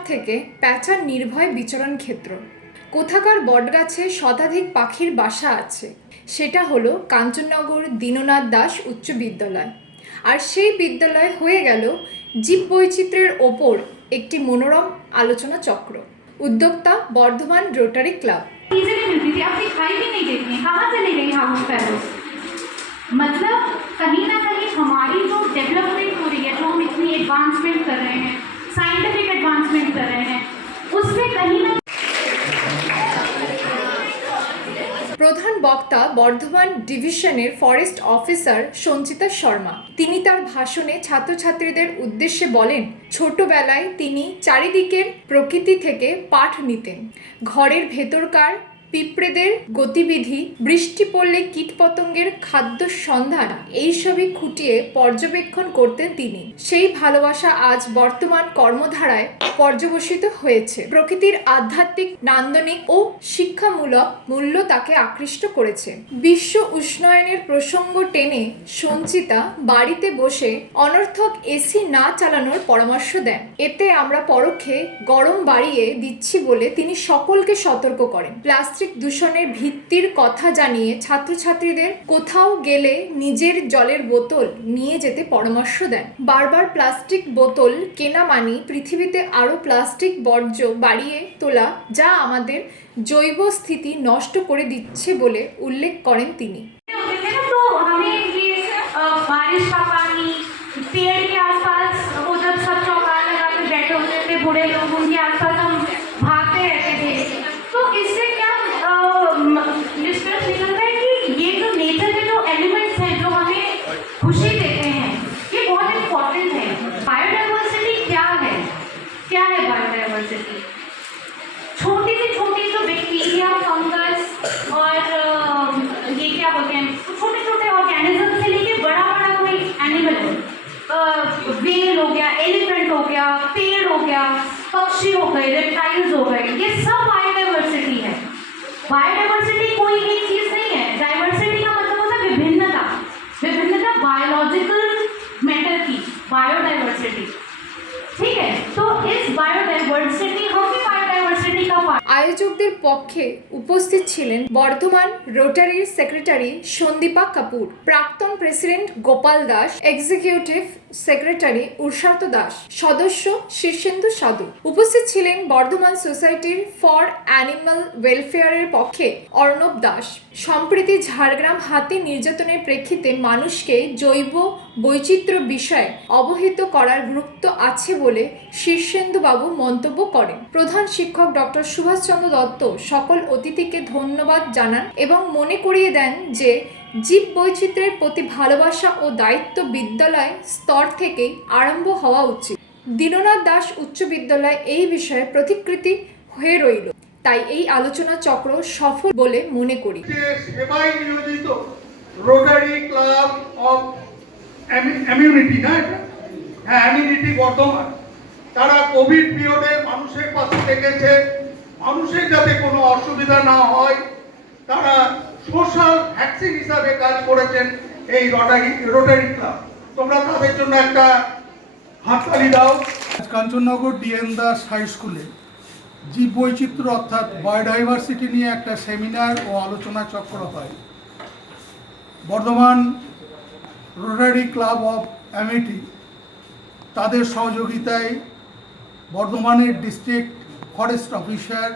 বর্ধমানের কোথায় গোসাপ থেকে প্যাঁচার নির্ভয় বিচরণ ক্ষেত্র কোথাকার বটগাছে শতাধিক পাখির বাসা আছে সেটা হলো কাঞ্চননগর দীননাথ দাস উচ্চ বিদ্যালয় আর সেই বিদ্যালয় হয়ে গেল জীব বৈচিত্র্যের ওপর একটি মনোরম আলোচনা চক্র উদ্যোক্তা বর্ধমান রোটারি ক্লাব चीजें भी मिलती थी अब दिखाई भी नहीं देती हैं कहाँ चले गई हाउस पैलेस मतलब कहीं ना कहीं हमारी जो डेवलपमेंट हो रही है जो हम इतनी एडवांसमेंट कर रहे हैं साइंटिफिक एडवांसमेंट कर रहे हैं उसमें कहीं ना প্রধান বক্তা বর্ধমান ডিভিশনের ফরেস্ট অফিসার সঞ্চিতা শর্মা তিনি তার ভাষণে ছাত্রছাত্রীদের উদ্দেশ্যে বলেন ছোটবেলায় তিনি চারিদিকের প্রকৃতি থেকে পাঠ নিতেন ঘরের ভেতরকার পিঁপড়েদের গতিবিধি, বৃষ্টি পড়লে কীটপতঙ্গের খাদ্য সন্ধান, এইসবই খুঁটিয়ে পর্যবেক্ষণ করতেন তিনি। সেই ভালোবাসা আজ বর্তমান কর্মধারায় পর্যবসিত হয়েছে। প্রকৃতির আধ্যাত্মিক, নান্দনিক ও শিক্ষামূলক মূল্য তাকে আকৃষ্ট করেছে। বিশ্ব উষ্ণায়নের প্রসঙ্গ টেনে সঞ্চিতা বাড়িতে বসে অনর্থক এসি না চালানোর পরামর্শ দেন। এতে আমরা পরোক্ষে গরম বাড়িয়ে দিচ্ছি বলে তিনি সকলকে সতর্ক করেন। প্লাস্টিক দূষণের ভিত্তির কথা জানিয়ে ছাত্রছাত্রীদের কোথাও গেলে নিজের জলের বোতল নিয়ে যেতে পরামর্শ দেন বারবার প্লাস্টিক বোতল কেনা মানি পৃথিবীতে আরও প্লাস্টিক বর্জ্য বাড়িয়ে তোলা যা আমাদের জৈব স্থিতি নষ্ট করে দিচ্ছে বলে উল্লেখ করেন তিনি होते थे ना तो खुशी देते हैं। ये बहुत इम्पोर्टेंट है। बायोडाइवर्सिटी क्या है? क्या है बायोडाइवर्सिटी छोटी से छोटी जो बैक्टीरिया फंगस और ये क्या बोलते हैं? छोटे छोटे ऑर्गेनिज्म से लेके बड़ा बड़ा कोई एनिमल वेल हो गया एलिफेंट हो गया, पेड़ हो गया, पक्षी हो गए रेप्टाइल्स हो गए, ये सब बायोडाइवर्सिटी है। बायोडाइवर्सिटी कोई एक चीज़ আয়োজকদের পক্ষে উপস্থিত ছিলেন বর্ধমান রোটারির সেক্রেটারি সন্দীপা কাপুর প্রাক্তন president Gopal Das executive secretary Ushat Das, সদস্য শীর্ষেন্দু সাধু। উপস্থিত ছিলেন বর্ধমান সোসাইটির ফর অ্যানিমাল ওয়েলফেয়ারের পক্ষে অর্ণব দাস। সম্প্রতি ঝাড়গ্রাম হাতি নির্যাতনের প্রেক্ষিতে মানুষকে জৈব বৈচিত্র্য বিষয়ে অবহিত করার গুরুত্ব আছে বলে শীর্ষেন্দুবাবু মন্তব্য করেন। প্রধান শিক্ষক ডক্টর সুভাষচন্দ্র দত্ত সকল অতিথিকে ধন্যবাদ জানান এবং মনে করিয়ে দেন যে জীব বৈচিত্র্যের প্রতি ভালোবাসা ও দায়িত্ব বিদ্যালয় স্তর থেকেই আরম্ভ হওয়া উচিত। দীননাথ দাস উচ্চ বিদ্যালয় এই বিষয়ে প্রতিকৃতি হয়ে রইল। তাই এই আলোচনা চক্র সফল বলে মনে করি। রোটারি ক্লাব অফ অ্যামিউনিটি হ্যাঁ অ্যামিউনিটি বর্ধমান। তারা কোভিড পিরিয়ডে মানুষের পাশে থেকেছে। মানুষের যাতে কোনো অসুবিধা না হয়, তারা সোশ্যাল ভ্যাকসিন হিসাবে কাজ করেছেন এই রোটারি রোটারি ক্লাব। তোমরা তাদের জন্য একটা হাততালি দাও। কাঞ্চননগর ডিএন দাস হাই স্কুলে জীব বৈচিত্র্য অর্থাৎ বায়োডাইভার্সিটি নিয়ে একটা সেমিনার ও আলোচনা চক্র হয়। Bardhaman rotary club of Amity তাদের সহযোগিতায় বর্ধমানের ডিস্ট্রিক্ট ফরেস্ট অফিসার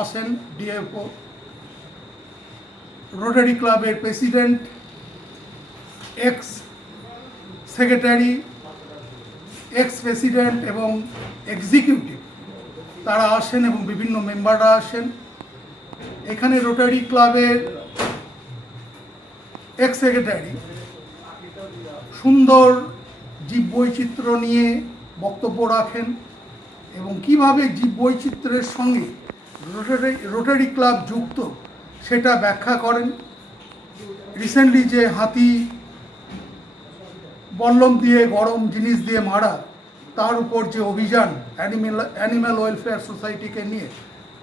আসেন ডিএফও রোটারি ক্লাবের president ex secretary ex president এবং এক্সিকিউটিভ তারা আসেন এবং বিভিন্ন মেম্বাররা আসেন। এখানে রোটারি ক্লাবের এক্স সেক্রেটারি সুন্দর জীববৈচিত্র্য নিয়ে বক্তব্য রাখেন এবং কীভাবে জীববৈচিত্র্যের সঙ্গে রোটারি রোটারি ক্লাব যুক্ত সেটা ব্যাখ্যা করেন। রিসেন্টলি যে হাতি বল্লম দিয়ে গরম জিনিস দিয়ে মারা, তার উপর যে অভিযান অ্যানিমেল অ্যানিম্যাল ওয়েলফেয়ার সোসাইটিকে নিয়ে,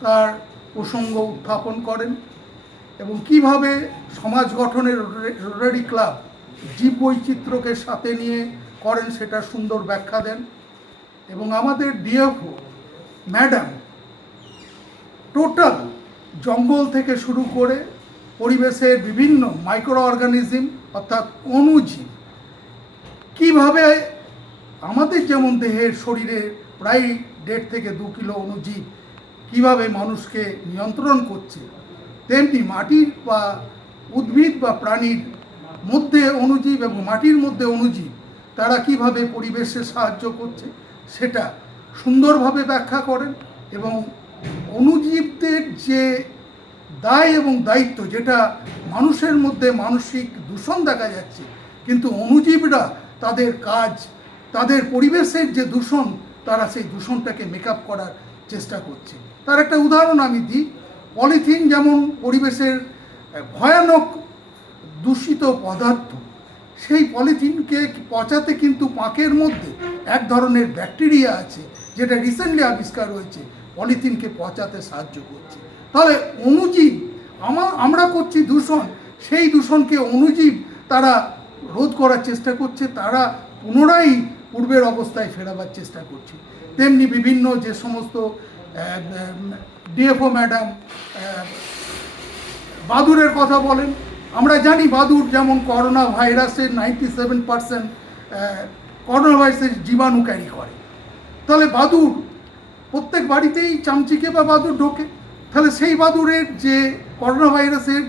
তার প্রসঙ্গ উত্থাপন করেন এবং কীভাবে সমাজ গঠনের রোটারি- ক্লাব জীব বৈচিত্র্যকে সাথে নিয়ে করেন সেটা সুন্দর ব্যাখ্যা দেন। এবং আমাদের ডিএফও ম্যাডাম টোটাল জঙ্গল থেকে শুরু করে পরিবেশের বিভিন্ন মাইক্রো অর্গানিজম অর্থাৎ অণুজীব, কীভাবে আমাদের যেমন দেহের শরীরে প্রায় দেড় থেকে দু কিলো অণুজীব কীভাবে মানুষকে নিয়ন্ত্রণ করছে, তেমনি মাটির বা উদ্ভিদ বা প্রাণীর মধ্যে অণুজীব এবং মাটির মধ্যে অণুজীব, তারা কীভাবে পরিবেশে সাহায্য করছে, সেটা সুন্দরভাবে ব্যাখ্যা করেন এবং অণুজীবদের যে দায় এবং দায়িত্ব, যেটা মানুষের মধ্যে মানসিক দূষণ দেখা যাচ্ছে, কিন্তু অণুজীবরা তাদের কাজ, তাদের পরিবেশের যে দূষণ, তারা সেই দূষণটাকে মেকআপ করার চেষ্টা করছে। তার একটা উদাহরণ আমি দিই। পলিথিন যেমন পরিবেশের ভয়ানক দূষিত পদার্থ, সেই পলিথিনকে পচাতে কিন্তু পাঁকের মধ্যে এক ধরনের ব্যাকটেরিয়া আছে, যেটা রিসেন্টলি আবিষ্কার হয়েছে। পলিথিনকে পচাতে সাহায্য করছে। তাহলে অনুজীব, আমা, আমরা করছি দূষণ, সেই দূষণকে অনুজীব তারা রোধ করার চেষ্টা করছে, তারা পুনরায় পূর্বের অবস্থায় ফেরাবার চেষ্টা করছে। তেমনি বিভিন্ন যে সমস্ত ডিএফও ম্যাডাম বাদুরের কথা বলেন, আমরা জানি বাদুর যেমন করোনা ভাইরাসের নাইনটি সেভেন পার্সেন্ট করোনা ভাইরাসের জীবাণু ক্যারি করে। তাহলে বাদুর প্রত্যেক বাড়িতেই চামচিকে বা বাদুর ঢোকে। তাহলে সেই বাদুরের যে করোনা ভাইরাসের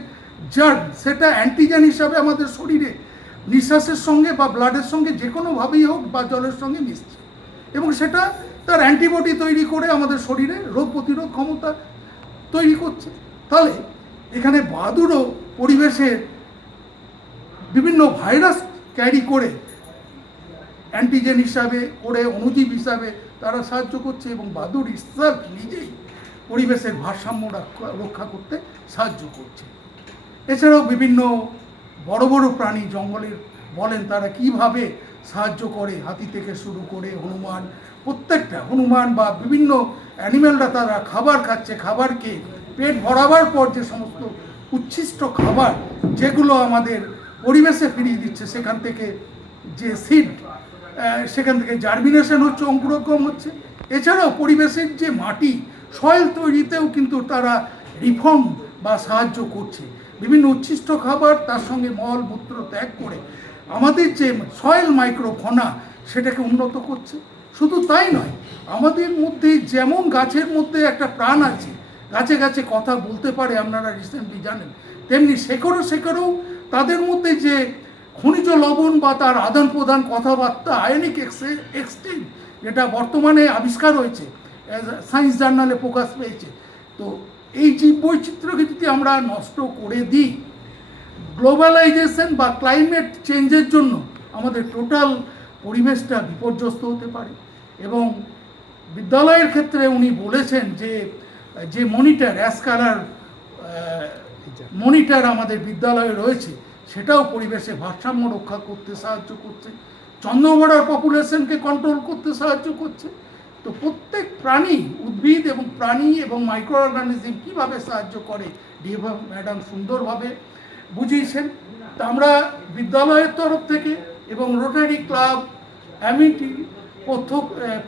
জার্ম সেটা অ্যান্টিজেন হিসাবে আমাদের শরীরে নিঃশ্বাসের সঙ্গে বা ব্লাডের সঙ্গে যে কোনোভাবেই হোক বা জলের সঙ্গে মিশছে। এবং সেটা তার অ্যান্টিবডি তৈরি করে আমাদের শরীরে রোগ প্রতিরোধ ক্ষমতা তৈরি করছে। তাহলে এখানে বাদুরও পরিবেশের বিভিন্ন ভাইরাস ক্যারি করে অ্যান্টিজেন হিসাবে, করে অণুজীব হিসাবে তারা সাহায্য করছে এবং বাদুর ইসলাম নিজেই পরিবেশের ভারসাম্য রক্ষা করতে সাহায্য করছে। এছাড়াও বিভিন্ন বড় বড় প্রাণী জঙ্গলের বলেন তারা কীভাবে সাহায্য করে, হাতি থেকে শুরু করে হনুমান, প্রত্যেকটা হনুমান বা বিভিন্ন অ্যানিম্যালরা তারা খাবার খাচ্ছে খাবারকে পেট ভরাবার পর যে সমস্ত উচ্ছিষ্ট খাবার যেগুলো আমাদের পরিবেশে ফিরিয়ে দিচ্ছে, সেখান থেকে যে সিড সেখান থেকে জার্মিনেশন হচ্ছে, অঙ্কুরোদ্গম হচ্ছে। এছাড়াও পরিবেশের যে মাটি সয়েল তৈরিতেও কিন্তু তারা রিফর্ম বা সাহায্য করছে। বিভিন্ন উচ্ছিষ্ট খাবার তার সঙ্গে মল মূত্র ত্যাগ করে আমাদের যে সয়েল মাইক্রোফোনা সেটাকে উন্নত করছে। শুধু তাই নয়, আমাদের মধ্যে যেমন গাছের মধ্যে একটা প্রাণ আছে, গাছে গাছে কথা বলতে পারে, আপনারা রিসেন্টলি জানেন, তেমনি শেখরও শেখরও তাদের মধ্যে যে খনিজ লবণ বা তার আদান প্রদান কথাবার্তা, আয়নিক এক্সচেঞ্জ, যেটা বর্তমানে আবিষ্কার হয়েছে সায়েন্স জার্নালে প্রকাশ পেয়েছে। তো এই জীব বৈচিত্র্যকে যদি আমরা নষ্ট করে দিই গ্লোবালাইজেশন বা ক্লাইমেট চেঞ্জের জন্য আমাদের টোটাল পরিবেশটা বিপর্যস্ত হতে পারে। এবং বিদ্যালয়ের ক্ষেত্রে উনি বলেছেন যে যে মনিটর অ্যাস কালার মনিটর আমাদের বিদ্যালয়ে রয়েছে সেটাও পরিবেশে ভারসাম্য রক্ষা করতে সাহায্য করছে। চন্দ্রবড়ার পপুলেশনকে কন্ট্রোল করতে সাহায্য করছে। তো প্রত্যেক প্রাণী উদ্ভিদ এবং প্রাণী এবং মাইক্রো অর্গানিজম কীভাবে সাহায্য করে? ডিএফ ম্যাডাম সুন্দরভাবে বুঝিয়েছেন। তা আমরা বিদ্যালয়ের তরফ থেকে এবং রোটারি ক্লাব অ্যামিটি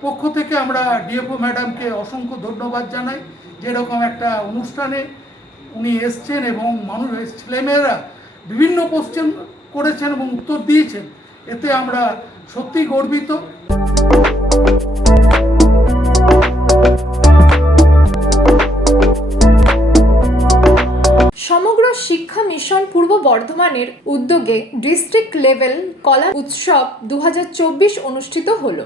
পক্ষ থেকে আমরা ডিএফও ম্যাডামকে অসংখ্য ধন্যবাদ জানাই। যেরকম একটা অনুষ্ঠানে উনি এসছেন এবং মানুষ, ছেলেমেয়েরা বিভিন্ন কোশ্চেন করেছেন এবং উত্তর দিয়েছেন। এতে আমরা সত্যি গর্বিত। সমগ্র শিক্ষা মিশন পূর্ব বর্ধমানের উদ্যোগে ডিস্ট্রিক্ট লেভেল কলা উৎসব দু হাজার চব্বিশ অনুষ্ঠিত হলো।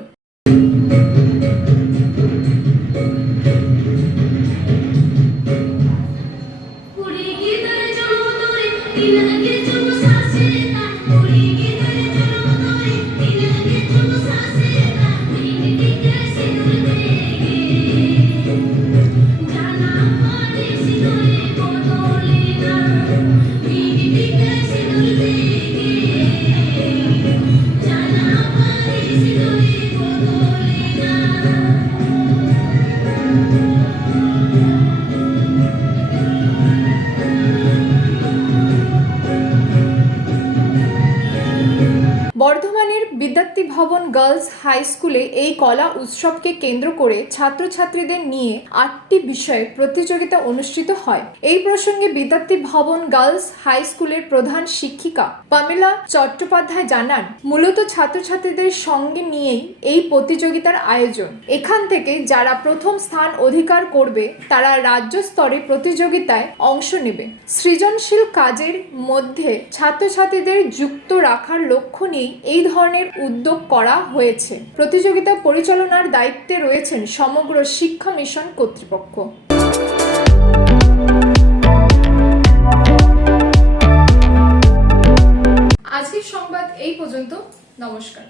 গার্লস হাই স্কুলে এই কলা উৎসবকে কেন্দ্র করে ছাত্রছাত্রীদের নিয়ে আটটি বিষয়ে প্রতিযোগিতা অনুষ্ঠিত হয়। এই প্রসঙ্গে বিদ্যার্থী ভবন গার্লস হাই স্কুলের প্রধান শিক্ষিকা পামেলা চট্টোপাধ্যায় জানান, মূলত ছাত্রছাত্রীদের সঙ্গে নিয়েই এই প্রতিযোগিতার আয়োজন। এখান থেকে যারা প্রথম স্থান অধিকার করবে, তারা রাজ্য স্তরে প্রতিযোগিতায় অংশ নেবে। সৃজনশীল কাজের মধ্যে ছাত্রছাত্রীদের যুক্ত রাখার লক্ষ্য নিয়ে এই ধরনের উদ্যোগ করা হয়েছে। প্রতিযোগিতা পরিচালনার দায়িত্বে রয়েছেন সমগ্র শিক্ষা মিশন কর্তৃপক্ষ। আজকের সংবাদ এই পর্যন্ত। নমস্কার।